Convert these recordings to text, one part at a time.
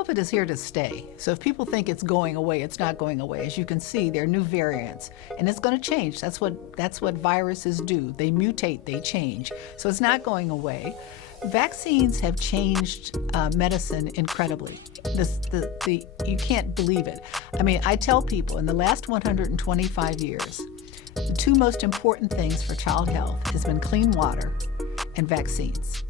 COVID is here to stay. So if people think it's going away, it's not going away. As you can see, there are new variants, and it's going to change. That's what viruses do. They mutate, they change. So it's not going away. Vaccines have changed medicine incredibly. You can't believe it. I mean, I tell people in the last 125 years, the two most important things for child health has been clean water and vaccines.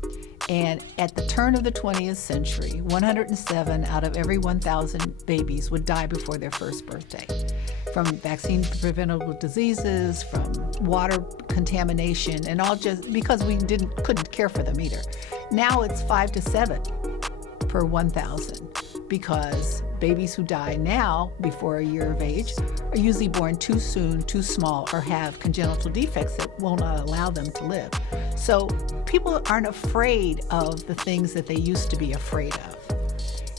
And at the turn of the 20th century, 107 out of every 1,000 babies would die before their first birthday from vaccine-preventable diseases, from water contamination, and all just because we couldn't care for them either. Now it's 5 to 7 per 1,000 because babies who die now before a year of age are usually born too soon, too small, or have congenital defects that will not allow them to live. So people aren't afraid of the things that they used to be afraid of.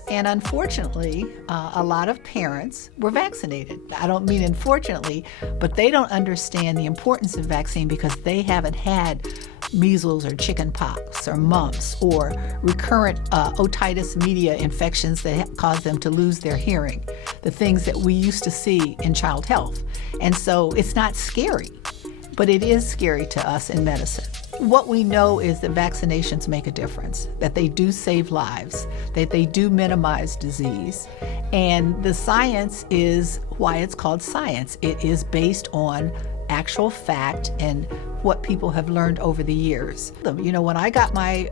And unfortunately, a lot of parents were vaccinated. I don't mean unfortunately, but they don't understand the importance of vaccine because they haven't had measles or chicken pox or mumps or recurrent otitis media infections that cause them to lose their hearing, the things that we used to see in child health. And so it's not scary, but it is scary to us in medicine. What we know is that vaccinations make a difference, that they do save lives, that they do minimize disease. And the science is why it's called science. It is based on actual fact and what people have learned over the years. You know, when I got my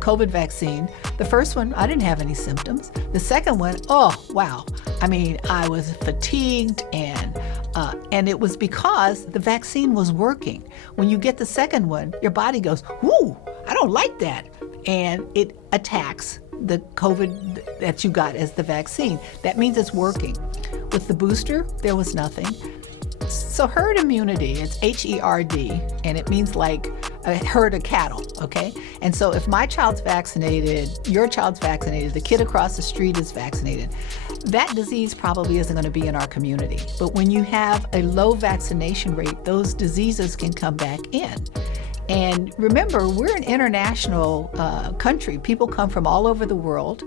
COVID vaccine, the first one, I didn't have any symptoms. The second one, oh, wow. I mean, I was fatigued and it was because the vaccine was working. When you get the second one, your body goes, whoo, I don't like that. And it attacks the COVID that you got as the vaccine. That means it's working. With the booster, there was nothing. So herd immunity, it's H-E-R-D, and it means like a herd of cattle, okay? And so if my child's vaccinated, your child's vaccinated, the kid across the street is vaccinated, that disease probably isn't going to be in our community. But when you have a low vaccination rate, those diseases can come back in. And remember, we're an international country. People come from all over the world.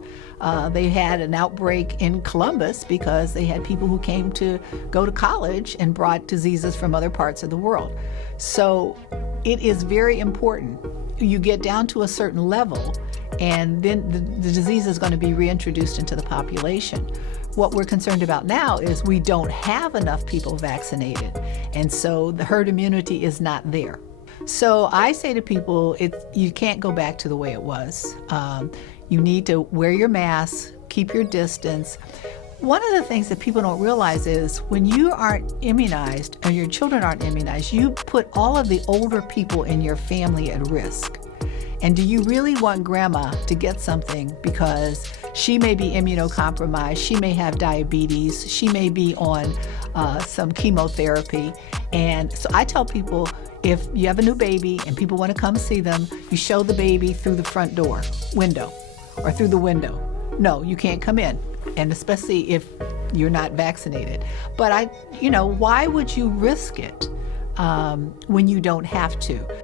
They had an outbreak in Columbus because they had people who came to go to college and brought diseases from other parts of the world. So it is very important. You get down to a certain level, and then the disease is going to be reintroduced into the population. What we're concerned about now is we don't have enough people vaccinated, and so the herd immunity is not there. So I say to people, you can't go back to the way it was. You need to wear your mask, keep your distance. One of the things that people don't realize is when you aren't immunized or your children aren't immunized, you put all of the older people in your family at risk. And do you really want grandma to get something because she may be immunocompromised, she may have diabetes, she may be on some chemotherapy. And so I tell people, if you have a new baby and people want to come see them, you show the baby through the front door window or through the window. No, you can't come in, and especially if you're not vaccinated. But why would you risk it when you don't have to?